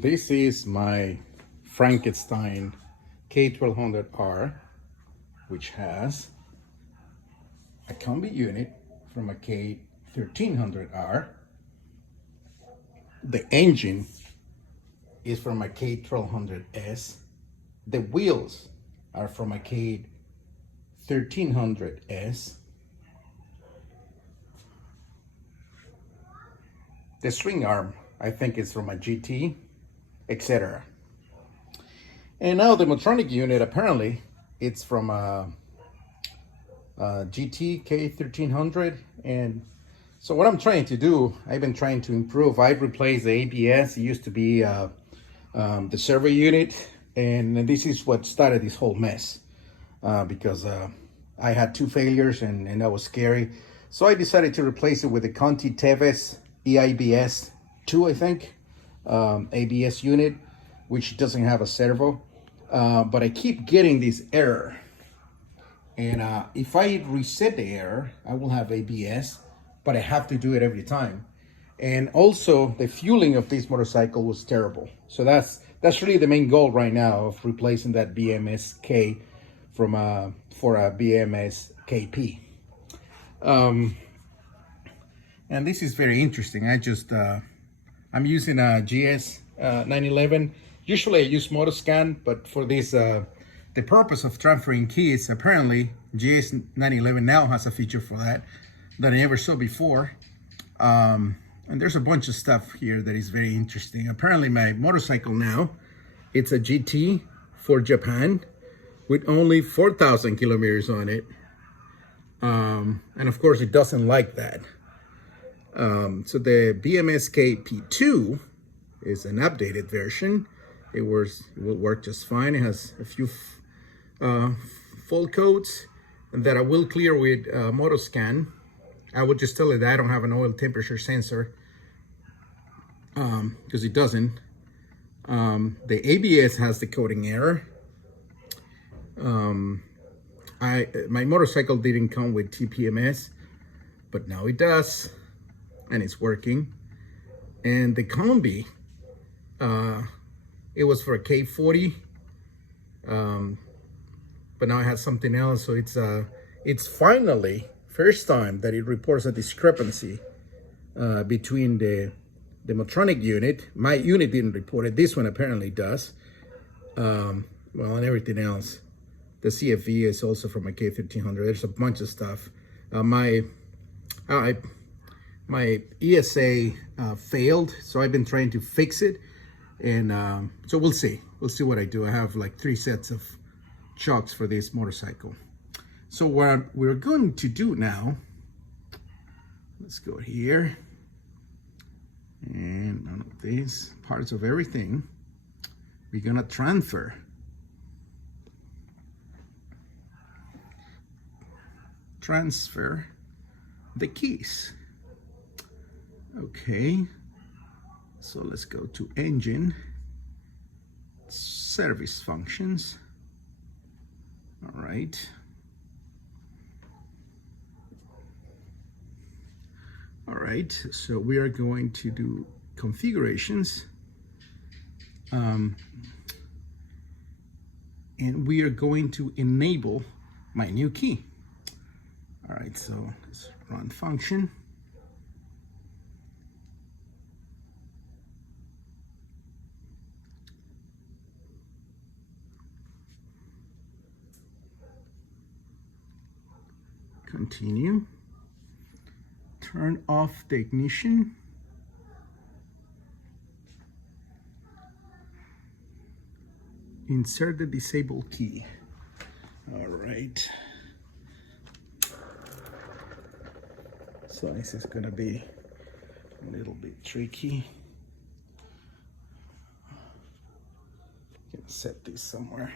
This is my Frankenstein K1200R, which has a combi unit from a K1300R. The engine is from a K1200S. The wheels are from a K1300S. The swing arm, I think, is from a GT, etc. And now the Motronic unit, apparently, it's from a GT K1300. And so what I'm trying to do, I've been trying to improve. I've replaced the ABS. It used to be the servo unit. And this is what started this whole mess because I had two failures and that was scary. So I decided to replace it with the Conti Teves EIBS 2, I think, ABS unit, which doesn't have a servo. But I keep getting this error. And if I reset the error, I will have ABS, but I have to do it every time. And also the fueling of this motorcycle was terrible. So that's really the main goal right now of replacing that BMSK for a BMSK-P. And this is very interesting. I'm using a GS 911. Usually I use Motoscan, but for this, the purpose of transferring keys, apparently GS 911 now has a feature for that I never saw before. And there's a bunch of stuff here that is very interesting. Apparently my motorcycle now, it's a GT for Japan with only 4,000 kilometers on it. And of course it doesn't like that. So the BMSK-P2 is an updated version. It will work just fine. It has a few fault codes that I will clear with Motoscan. I would just tell it that I don't have an oil temperature sensor because it doesn't. The ABS has the coding error. My motorcycle didn't come with TPMS, but now it does, and it's working. And the combi, it was for a K40, but now it has something else. So it's finally first time that it reports a discrepancy between the Motronic unit. My unit didn't report it. This one apparently does. Well, and everything else. The CFV is also from a K1300. There's a bunch of stuff. My ESA failed, so I've been trying to fix it. And so we'll see. We'll see what I do. I have like 3 sets of chocks for this motorcycle. So what we're going to do now, let's go here. And none of these parts of everything, we're gonna transfer the keys. Okay, so let's go to engine, service functions. All right. All right, so we are going to do configurations. And we are going to enable my new key. All right, so let's run function. Continue. Turn off the ignition. Insert the disable key. All right. So this is gonna be a little bit tricky. Can set this somewhere.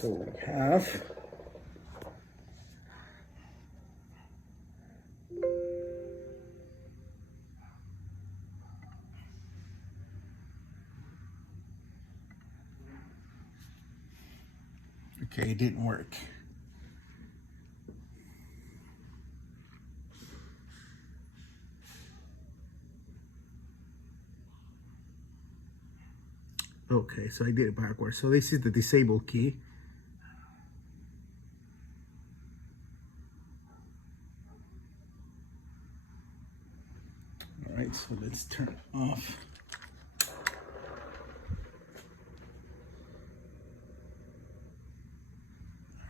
So we have okay, it didn't work. Okay, so I did it backwards. So this is the disable key. All right, so let's turn it off.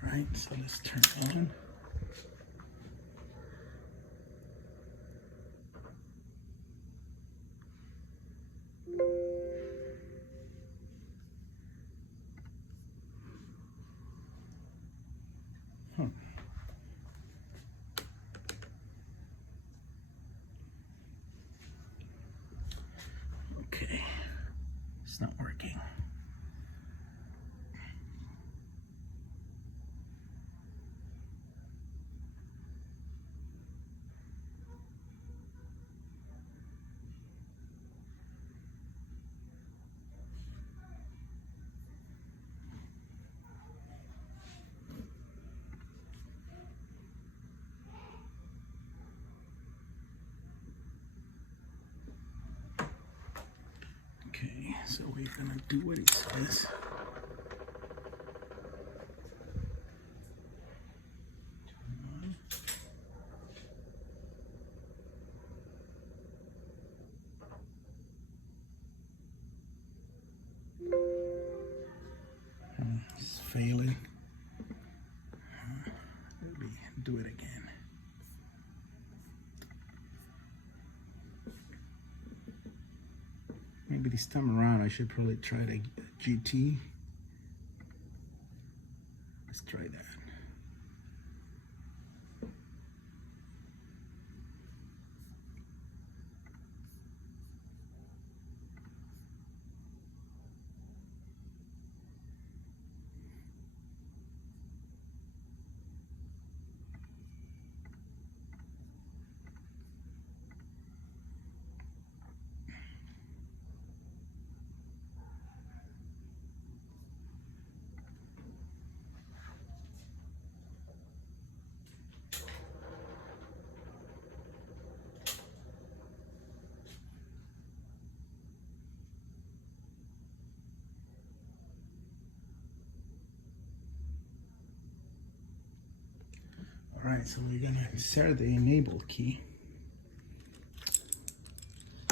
All right, so let's turn it on. Okay, it's not working. Okay, so we're gonna do what it says. It's failing. Let me do it again. Maybe this time around I should probably try the GT. Let's try that. All right, so we're gonna insert the enable key.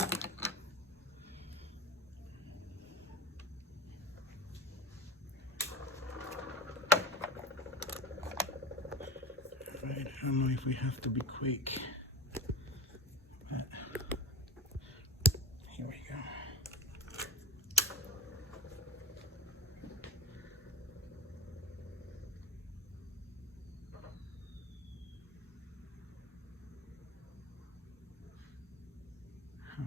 All right, I don't know if we have to be quick, but here we go. Huh.